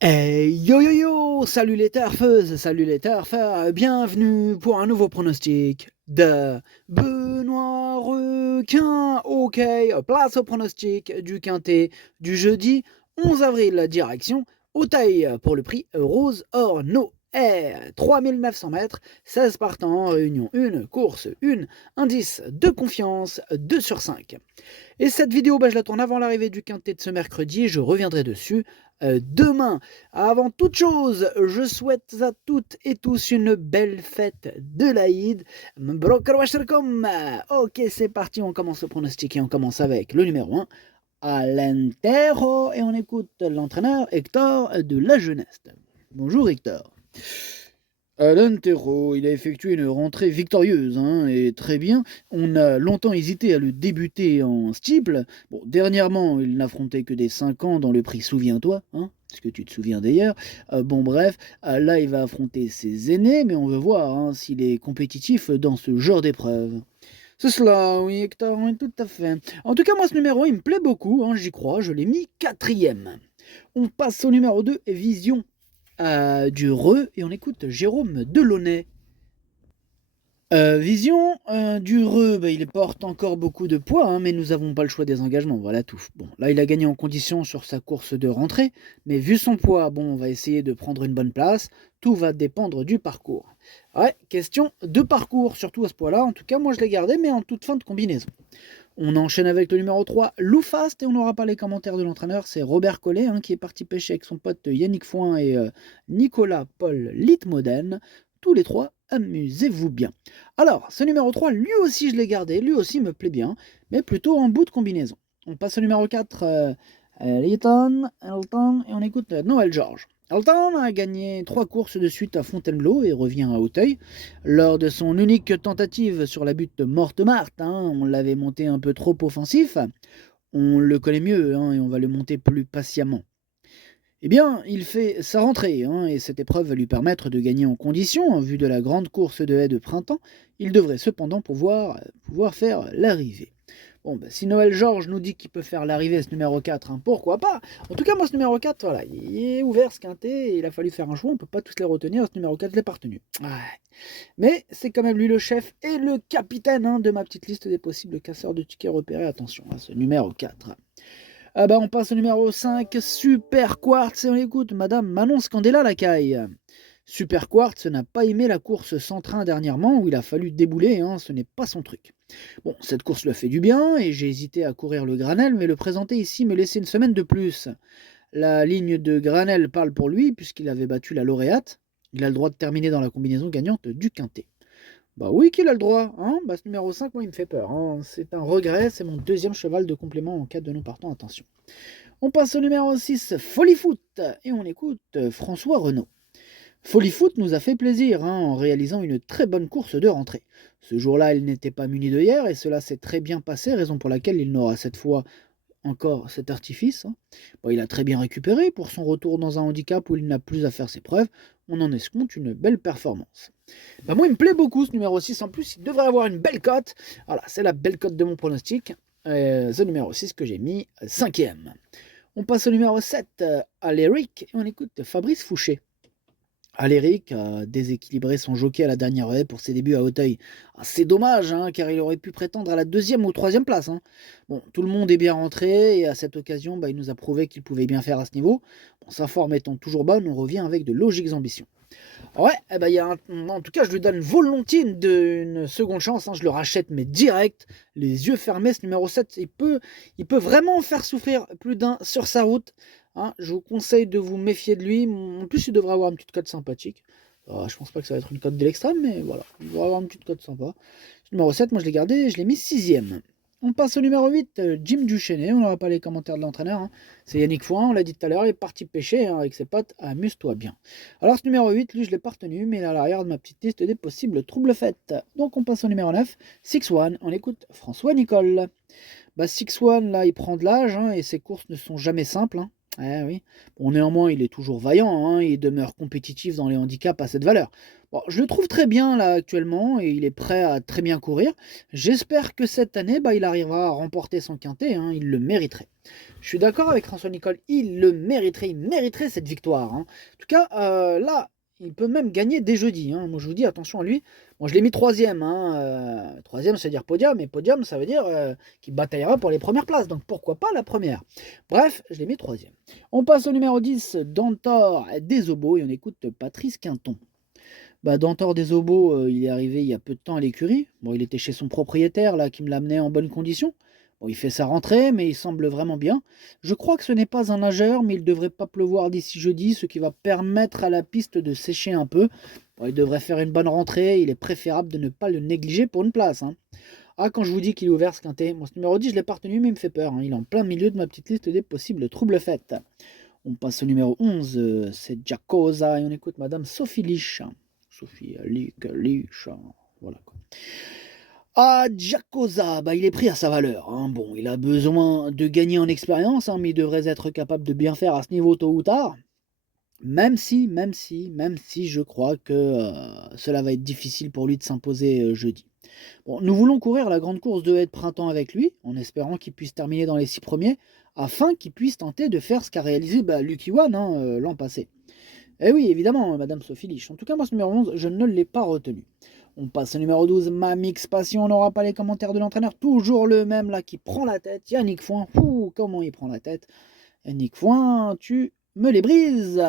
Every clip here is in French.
Yo yo yo, salut les turfeuses, salut les turfeurs, bienvenue pour un nouveau pronostic de Benoît Requin. Ok, place au pronostic du quintet du jeudi 11 avril, direction Auteuil pour le prix Rose or No Air. 3900 mètres, 16 partants, réunion 1, course 1, indice de confiance 2 sur 5. Et cette vidéo, je la tourne avant l'arrivée du quintet de ce mercredi et je reviendrai dessus demain. Avant toute chose, je souhaite à toutes et tous une belle fête de l'Aïd. Ok, c'est parti, on commence le pronostic et on commence avec le numéro 1, Alentero, et on écoute l'entraîneur Hector de la Jeunesse. Bonjour Hector. Alan Terreau, il a effectué une rentrée victorieuse, et très bien. On a longtemps hésité à le débuter en steeple. Bon, dernièrement, il n'affrontait que des 5 ans dans le prix Souviens-toi, ce que tu te souviens d'ailleurs. Bon, bref, là, il va affronter ses aînés, mais on veut voir s'il est compétitif dans ce genre d'épreuve. C'est cela, oui, Hector, oui, tout à fait. En tout cas, moi, ce numéro, il me plaît beaucoup, j'y crois, je l'ai mis quatrième. On passe au numéro 2, Vision du Reux, et on écoute Jérôme Delaunay. Vision du Reux, il porte encore beaucoup de poids, mais nous n'avons pas le choix des engagements, voilà tout. Bon, là il a gagné en condition sur sa course de rentrée, mais vu son poids, on va essayer de prendre une bonne place, tout va dépendre du parcours. Ouais, question de parcours, surtout à ce poids-là, en tout cas moi je l'ai gardé, mais en toute fin de combinaison. On enchaîne avec le numéro 3, Lou Fast, et on n'aura pas les commentaires de l'entraîneur, c'est Robert Collet, qui est parti pêcher avec son pote Yannick Foin et Nicolas Paul Littmoden. Tous les trois, amusez-vous bien. Alors, ce numéro 3, lui aussi je l'ai gardé, lui aussi me plaît bien, mais plutôt en bout de combinaison. On passe au numéro 4, Elton, et on écoute Noël Georges. Elton a gagné 3 courses de suite à Fontainebleau et revient à Auteuil. Lors de son unique tentative sur la butte Morte-Marthe, on l'avait monté un peu trop offensif. On le connaît mieux et on va le monter plus patiemment. Eh bien, il fait sa rentrée, et cette épreuve va lui permettre de gagner en condition, en vue de la grande course de haie de printemps. Il devrait cependant pouvoir faire l'arrivée. Bon, si Noël Georges nous dit qu'il peut faire l'arrivée ce numéro 4, pourquoi pas. En tout cas, moi, ce numéro 4, voilà, il est ouvert ce quintet, et il a fallu faire un choix, on ne peut pas tous les retenir. Ce numéro 4, je l'ai pas retenu. Ouais. Mais c'est quand même lui le chef et le capitaine de ma petite liste des possibles casseurs de tickets repérés. Attention à ce numéro 4. On passe au numéro 5, Super Quartz, et on écoute Madame Manon Scandella Lacaille. Super Quartz n'a pas aimé la course sans train dernièrement, où il a fallu débouler, ce n'est pas son truc. Bon, cette course lui a fait du bien, et j'ai hésité à courir le Granel, mais le présenter ici me laissait une semaine de plus. La ligne de Granel parle pour lui, puisqu'il avait battu la lauréate. Il a le droit de terminer dans la combinaison gagnante du quintet. Bah oui qu'il a le droit, ce numéro 5, moi il me fait peur, C'est un regret, c'est mon deuxième cheval de complément en cas de non partant, attention. On passe au numéro 6, Foot, et on écoute François Renaud. Foot nous a fait plaisir en réalisant une très bonne course de rentrée. Ce jour-là, il n'était pas muni de hier et cela s'est très bien passé, raison pour laquelle il n'aura cette fois encore cet artifice. Il a très bien récupéré pour son retour dans un handicap où il n'a plus à faire ses preuves. On en escompte une belle performance. Moi, il me plaît beaucoup ce numéro 6. En plus, il devrait avoir une belle cote. Voilà, c'est la belle cote de mon pronostic. Ce numéro 6 que j'ai mis cinquième. On passe au numéro 7, à l'Eric, et on écoute Fabrice Fouché. Aléric a déséquilibré son jockey à la dernière haie pour ses débuts à Auteuil. C'est dommage, car il aurait pu prétendre à la deuxième ou troisième place. Bon, tout le monde est bien rentré et à cette occasion, il nous a prouvé qu'il pouvait bien faire à ce niveau. Bon, sa forme étant toujours bonne, on revient avec de logiques ambitions. Ouais, en tout cas, je lui donne volontiers une seconde chance. Je le rachète, mais direct, les yeux fermés. Ce numéro 7, il peut vraiment faire souffrir plus d'un sur sa route. Je vous conseille de vous méfier de lui. En plus, il devrait avoir une petite cote sympathique. Je pense pas que ça va être une cote de l'extrême, mais voilà, il devrait avoir une petite cote sympa. Ce numéro 7, moi je l'ai gardé et je l'ai mis sixième. On passe au numéro 8, Jim Duchesnay. On n'aura pas les commentaires de l'entraîneur. C'est Yannick Foin, on l'a dit tout à l'heure, il est parti pêcher avec ses potes. Amuse-toi bien. Alors ce numéro 8, lui je l'ai pas retenu, mais il est à l'arrière de ma petite liste des possibles troubles faites. Donc on passe au numéro 9, 6-1, on écoute François Nicole. Bah, Six One, là, il prend de l'âge, hein, et ses courses ne sont jamais simples, hein. Eh oui. Bon, néanmoins, il est toujours vaillant, hein, il demeure compétitif dans les handicaps à cette valeur. Bon, je le trouve très bien là actuellement et il est prêt à très bien courir. J'espère que cette année, bah, il arrivera à remporter son quintet, hein, il le mériterait. Je suis d'accord avec François Nicole, il mériterait cette victoire, hein. En tout cas, là, il peut même gagner dès jeudi, hein. Moi, je vous dis, attention à lui. Bon, je l'ai mis troisième, hein. Troisième, c'est-à-dire podium, et podium, ça veut dire qu'il bataillera pour les premières places. Donc, pourquoi pas la première? Bref, je l'ai mis troisième. On passe au numéro 10, Dantor des Obos, et on écoute Patrice Quinton. Bah, Dantor des Obos, il est arrivé il y a peu de temps à l'écurie. Bon, il était chez son propriétaire, là, qui me l'amenait en bonne condition. Bon, il fait sa rentrée, mais il semble vraiment bien. Je crois que ce n'est pas un nageur, mais il ne devrait pas pleuvoir d'ici jeudi, ce qui va permettre à la piste de sécher un peu. Bon, il devrait faire une bonne rentrée, il est préférable de ne pas le négliger pour une place, hein. Ah, quand je vous dis qu'il est ouvert ce quintet, moi ce numéro 10, je ne l'ai pas retenu, mais il me fait peur, hein. Il est en plein milieu de ma petite liste des possibles troubles faites. On passe au numéro 11, c'est Giacosa, et on écoute Madame Sophie Lich. Sophie Lich, voilà quoi. Ah, Giacosa, bah, il est pris à sa valeur, hein. Bon, il a besoin de gagner en expérience, hein, mais il devrait être capable de bien faire à ce niveau tôt ou tard. Même si je crois que cela va être difficile pour lui de s'imposer jeudi. Bon, nous voulons courir la grande course de haie de printemps avec lui, en espérant qu'il puisse terminer dans les 6 premiers, afin qu'il puisse tenter de faire ce qu'a réalisé Lucky One, hein, l'an passé. Eh oui, évidemment, Madame Sophie Lich. En tout cas, moi, ce numéro 11, je ne l'ai pas retenu. On passe au numéro 12, Mamix Passion. On n'aura pas les commentaires de l'entraîneur. Toujours le même, là, qui prend la tête. Yannick Foin. Ouh, comment il prend la tête. Yannick Foin, tu me les brises.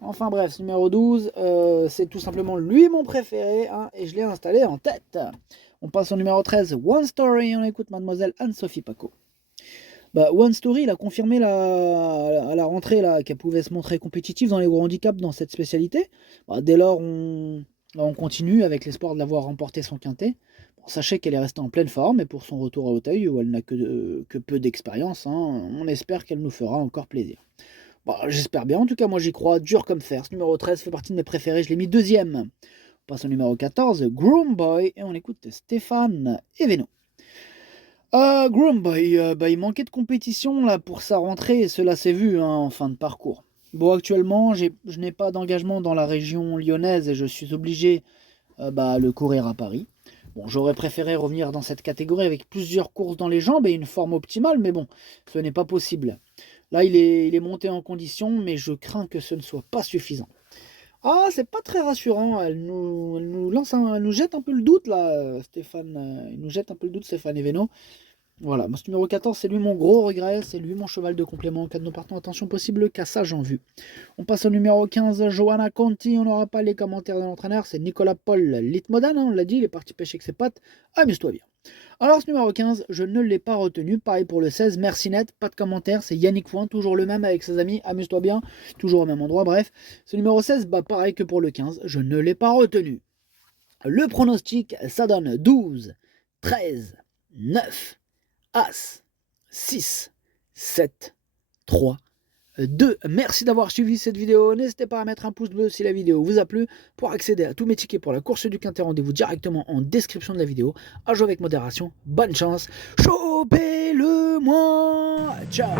Enfin bref, ce numéro 12, c'est tout simplement lui mon préféré, hein, et je l'ai installé en tête. On passe au numéro 13, One Story. On écoute Mademoiselle Anne-Sophie Paco. Bah, One Story, il a confirmé à la rentrée qu'elle pouvait se montrer compétitive dans les gros handicaps dans cette spécialité. Bah, dès lors, on continue avec l'espoir de l'avoir remporté son quintet. Bon, sachez qu'elle est restée en pleine forme et pour son retour à Auteuil, où elle n'a que peu d'expérience, hein, on espère qu'elle nous fera encore plaisir. Bah, j'espère bien, en tout cas moi j'y crois, dur comme fer. Ce numéro 13 fait partie de mes préférés, je l'ai mis deuxième. On passe au numéro 14, Groom Boy, et on écoute Stéphane Eveno. Groom Boy, il manquait de compétition là pour sa rentrée et cela s'est vu, hein, en fin de parcours. Bon, actuellement, je n'ai pas d'engagement dans la région lyonnaise et je suis obligé le courir à Paris. Bon, j'aurais préféré revenir dans cette catégorie avec plusieurs courses dans les jambes et une forme optimale, mais bon, ce n'est pas possible. Là, il est monté en condition, mais je crains que ce ne soit pas suffisant. Ah, c'est pas très rassurant, elle nous jette un peu le doute là, Stéphane, il nous jette un peu le doute, Stéphane Eveno. Voilà, ce numéro 14, c'est lui mon gros regret, c'est lui mon cheval de complément en cas de non partant. Attention, possible cassage en vue. On passe au numéro 15, Johanna Conti, on n'aura pas les commentaires de l'entraîneur, c'est Nicolas Paul Litmodan, hein, on l'a dit, il est parti pêcher avec ses pattes, amuse-toi bien. Alors ce numéro 15, je ne l'ai pas retenu, pareil pour le 16, merci net, pas de commentaires, c'est Yannick Foin, toujours le même avec ses amis, amuse-toi bien, toujours au même endroit, bref. Ce numéro 16, pareil que pour le 15, je ne l'ai pas retenu. Le pronostic, ça donne 12, 13, 9, As, 6, 7, 3, 2. Merci d'avoir suivi cette vidéo. N'hésitez pas à mettre un pouce bleu si la vidéo vous a plu. Pour accéder à tous mes tickets pour la course du quintet, rendez-vous directement en description de la vidéo. À jouer avec modération. Bonne chance. Chopez-le moi. Ciao.